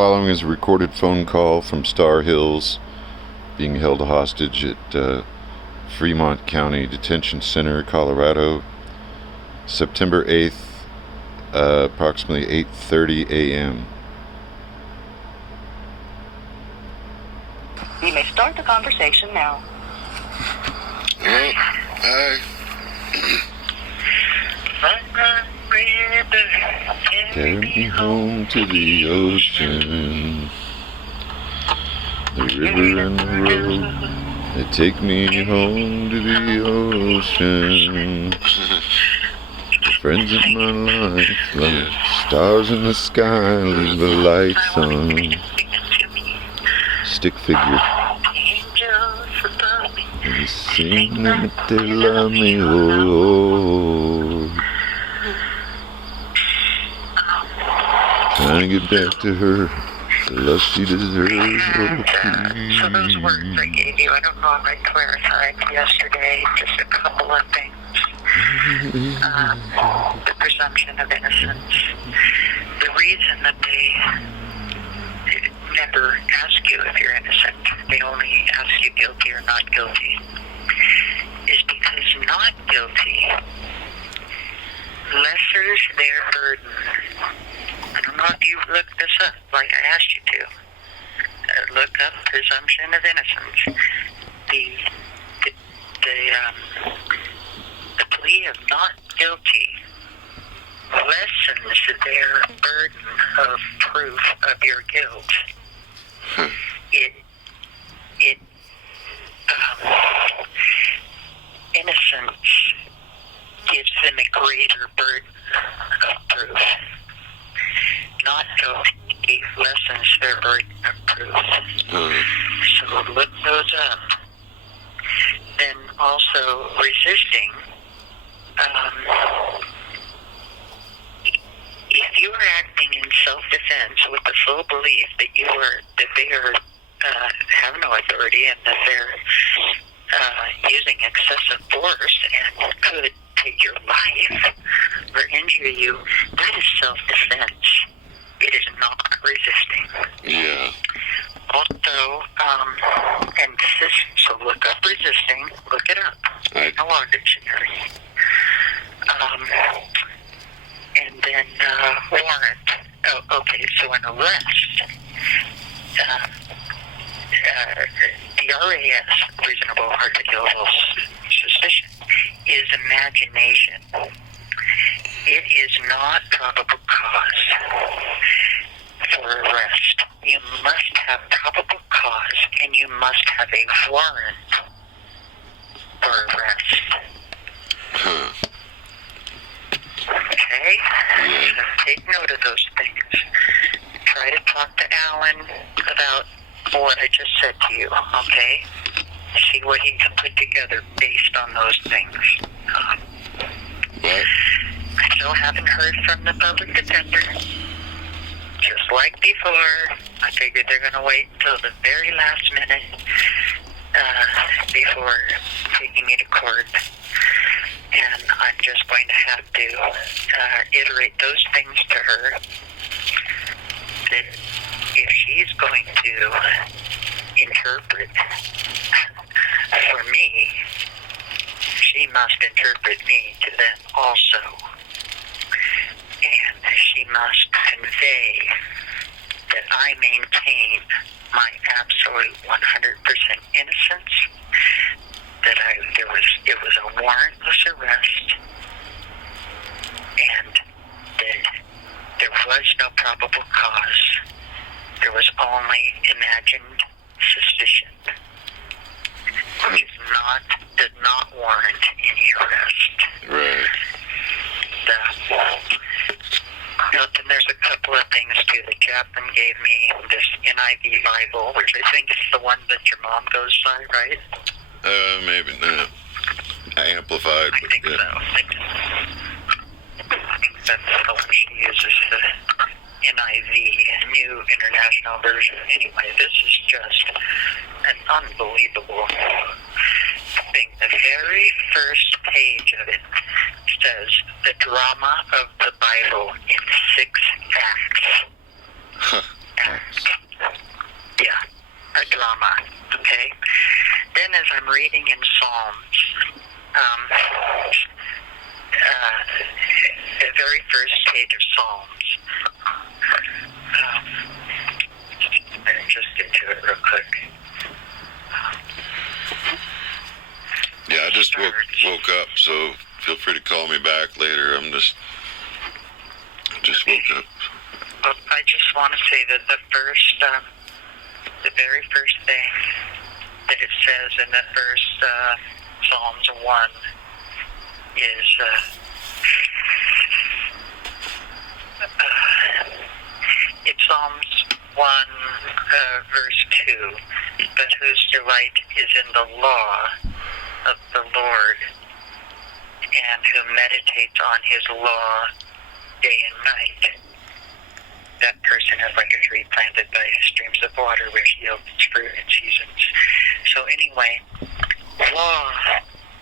following is a recorded phone call from Star Hills, being held hostage at Fremont County Detention Center, Colorado, September 8th, approximately 8:30 a.m. You may start the conversation now. Well, Carry me home to the ocean, the river and the road. They take me home to the ocean. The friends of my life, like stars in the sky, leave the lights on. Stick figure. They sing that they love me, oh. Trying to get back to her, the love she deserves. So those words I gave you, I don't know if I clarified yesterday, just a couple of things. The presumption of innocence. The reason that they never ask you if you're innocent, they only ask you guilty or not guilty, is because not guilty lessens their burden. I don't know if you looked this up like I asked you to. Look up presumption of innocence. The plea of not guilty lessens their burden of proof of your guilt. Innocence gives them a greater burden of proof. Not guilty lessens their burden of proof. So look those up. Then also resisting. If you are acting in self-defense with the full belief that they have no authority and that they're using excessive force and could take your life or injure you, that is self-defense. It is not resisting. yeah. Also, so look up resisting, look it up in a law dictionary. And then warrant. Oh, okay, so an arrest. The RAS, reasonable articulable suspicion, is imagination. It is not probable cause for arrest. You must have probable cause, and you must have a warrant for arrest. Okay? So take note of those things. Try to talk to Alan about what I just said to you, okay? See what he can put together based on those things. I still haven't heard from the public defender. Just like before, I figured they're going to wait until the very last minute before taking me to court. And I'm just going to have to iterate those things to her. That if she's going to interpret for me, she must interpret me to them also. And she must convey that I maintain my absolute 100% innocence, that it was a warrantless arrest, and that there was no probable cause. There was only imagined suspicion, which did not warrant any arrest. Right. Then there's a couple of things too. The chaplain gave me this NIV Bible, which I think is the one that your mom goes by, right? Maybe not. Amplified. I think so. That's the one she uses, the NIV, New International Version. Anyway, this is just an unbelievable thing. The very first page of it says, the drama of the Bible in 6 acts. Acts. drama. Okay? Then as I'm reading in Psalms, the very first page of Psalms, let me just get to it real quick. Yeah, I just woke up, so feel free to call me back later. I'm just woke up. Well, I just want to say that the very first thing that it says in the first Psalms 1 is it's Psalms 1 verse 2, but whose delight is in the law of the Lord, and who meditates on his law day and night. That person is like a tree planted by streams of water, which yields its fruit in seasons. So anyway, law,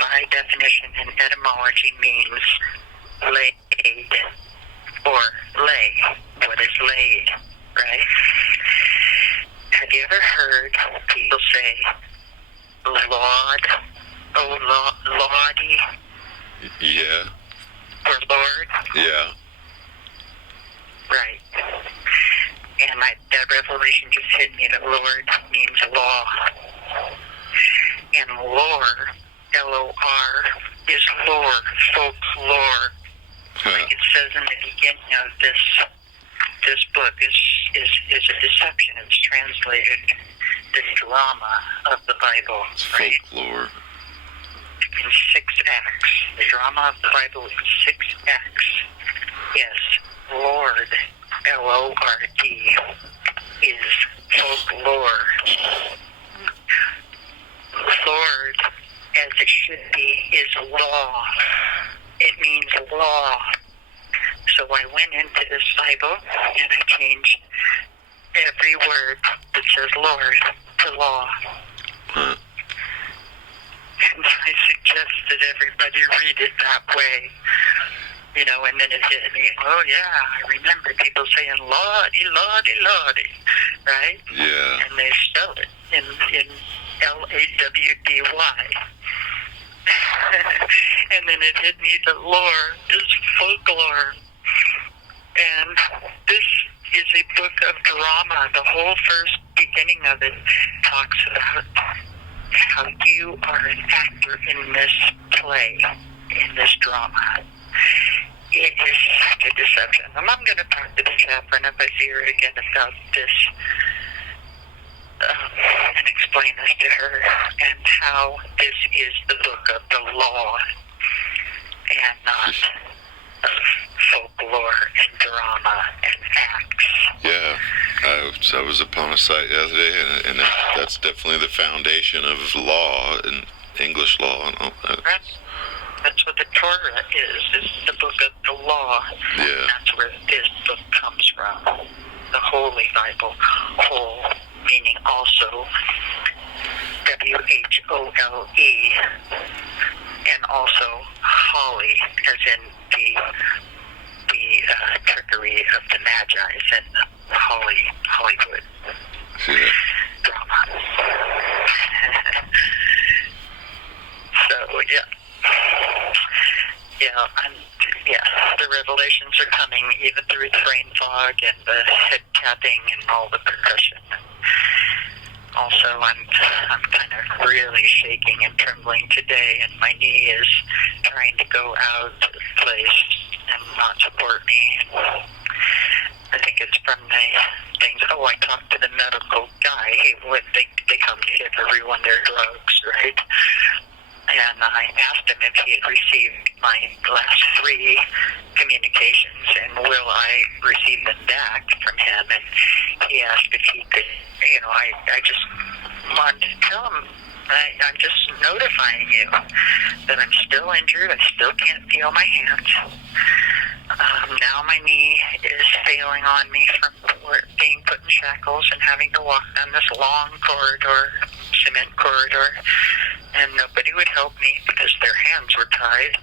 by definition and etymology, means laid or lay. What is laid, right? Have you ever heard people say, Lord, oh, Lordy, Yeah. or Lord? Yeah. Right. And that revelation just hit me that Lord means law. And lore, L-O-R, is lore, folklore. Like it says in the beginning of this book is a deception. It's translated the drama of the Bible, right? Folklore. In 6 acts. The drama of the Bible in 6 acts. Yes, Lord, L-O-R-D, is folklore. Lord, as it should be, is law. It means law. So I went into this Bible and I changed every word that says Lord to law. Huh. And I suggested everybody read it that way. You know, and then it hit me, oh yeah, I remember people saying Lordy, Lordy, Lordy, right? Yeah. And they spelled it in L-A-W-D-Y. And then it hit me that lore is folklore. And this is a book of drama. The whole first beginning of it talks about how you are an actor in this play, in this drama. It is such a deception. And I'm going to talk to the chaplain if I see her again about this and explain this to her and how this is the book of the law and not of folklore and drama and acts. Yeah. I was upon a site the other day, and that's definitely the foundation of law and English law and all that. That's what the Torah is the book of the law. Yeah. That's where this book comes from. The Holy Bible. Whole, meaning also, W-H-O-L-E, and also holly, as in the trickery of the Magi and Hollywood See that? drama. So, the revelations are coming even through the brain fog and the head tapping and all the percussion. Also, I'm kind of really shaking and trembling today, and my knee is trying to go out of place and not support me. I think it's from the things. Oh, I talked to the medical guy. Hey, they come to give everyone their drugs, right? And I asked him if he had received my last 3 communications and will I receive them back from him. And he asked if he could, I just wanted to tell him, I'm just notifying you that I'm still injured. I still can't feel my hands. Now my knee is failing on me from being put in shackles and having to walk down this long corridor, cement corridor, and nobody would help me because their hands were tied.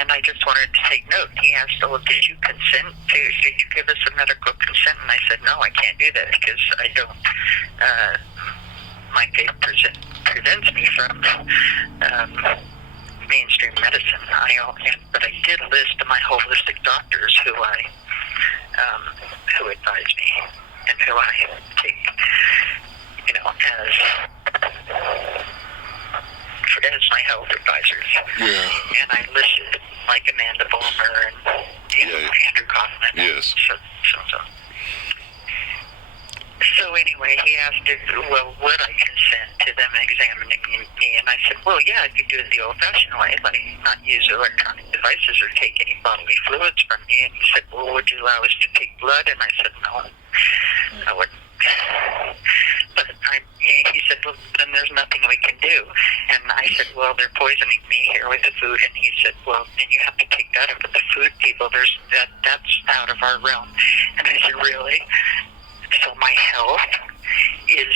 And and I just wanted to take note. He asked, "Oh, did you consent to? Did you give us a medical consent?" And I said, "No, I can't do that because I don't. My faith prevents me from mainstream medicine. But I did list my holistic doctors who advise me and who I take, as my health advisors. Yeah. And I listed like Amanda Bulmer and Andrew Kaufman. Yes. So anyway, he asked if, would I consent to them examining me? And I said, well, yeah, I could do it the old-fashioned way, like not use electronic devices or take any bodily fluids from me. And he said, well, would you allow us to take blood? And I said, no, I wouldn't. But he said, well, then there's nothing we can do. And I said, well, they're poisoning me here with the food. And he said, well, then you have to take that up with the food people. That's out of our realm. And I said, really? So my health is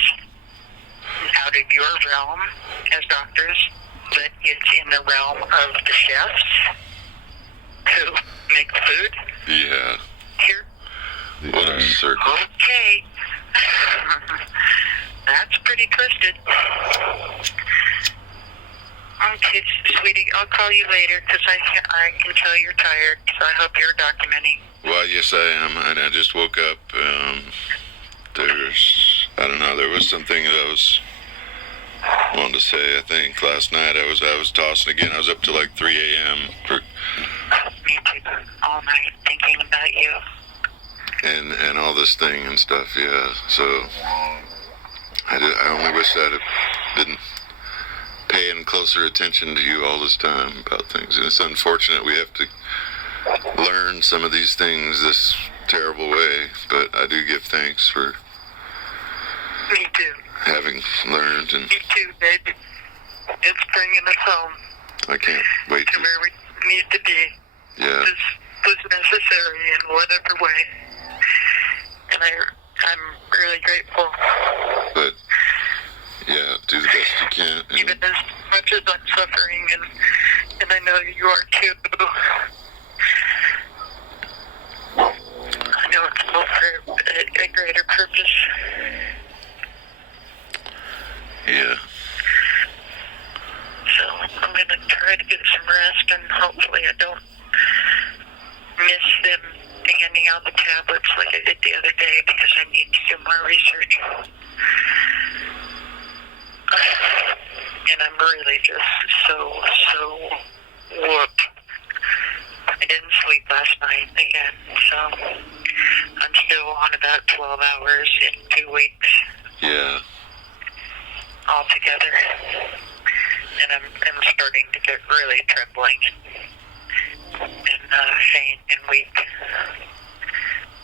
out of your realm as doctors, but it's in the realm of the chefs who make the food? Yeah. Here? What a circle. Okay. That's pretty twisted. Okay, sweetie, I'll call you later because I can tell you're tired, so I hope you're documenting. Well, yes, I am. And I just woke up. There was something that I was wanting to say. I think last night I was tossing again. I was up till like 3 a.m. Me too. All night thinking about you. And all this thing and stuff, yeah. So I only wish I'd have been paying closer attention to you all this time about things. And it's unfortunate we have to learn some of these things this terrible way, but I do give thanks for Me too. having learned, and Me too, baby. It's bringing us home I can't wait to where we need to be. yeah. This was necessary in whatever way. And I'm really grateful. But yeah, do the best you can. And Even as much as I'm suffering, and I know you are too. I know it's all for a greater purpose. yeah. So I'm going to try to get some rest, and hopefully I don't miss them handing out the tablets like I did the other day, because I need to do more research. And I'm really just so whooped. I didn't sleep last night again, so I'm still on about 12 hours in 2 weeks Yeah. altogether. And I'm starting to get really trembling and faint and weak.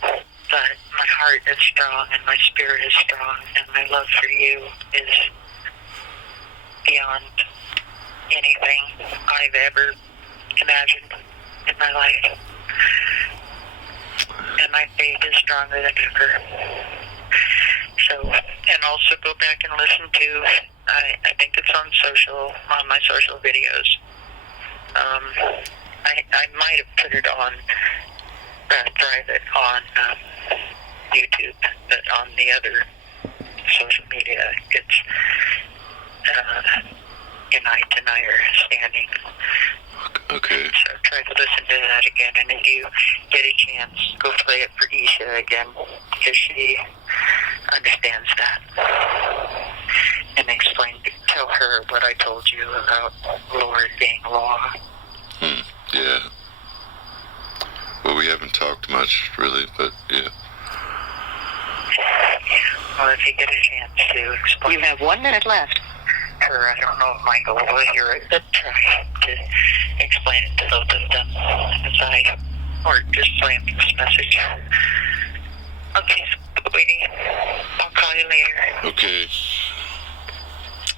But my heart is strong and my spirit is strong, and my love for you is beyond anything I've ever imagined in my life. And my faith is stronger than ever. So, and also go back and listen to, I think it's on my social videos. I might have put it on private on YouTube, but on the other social media, it's Denier Standing. Okay. So try to listen to that again, and if you get a chance, go play it for Isha again, because she understands that. And tell her what I told you about Lord being law. Yeah. Well, we haven't talked much, really, but yeah. Well, if you get a chance to explain. You have 1 minute left. Her, I don't know if Michael will hear it, but try to explain it to both of them or just play him this message. Okay, sweetie. I'll call you later. Okay.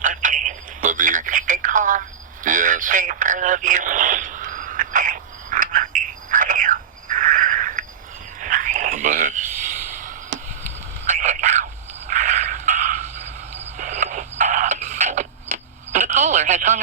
Okay. Love you. Try to stay calm. Yes. Safe. I love you. Okay. Love you. Bye. Bye. The caller has hung up.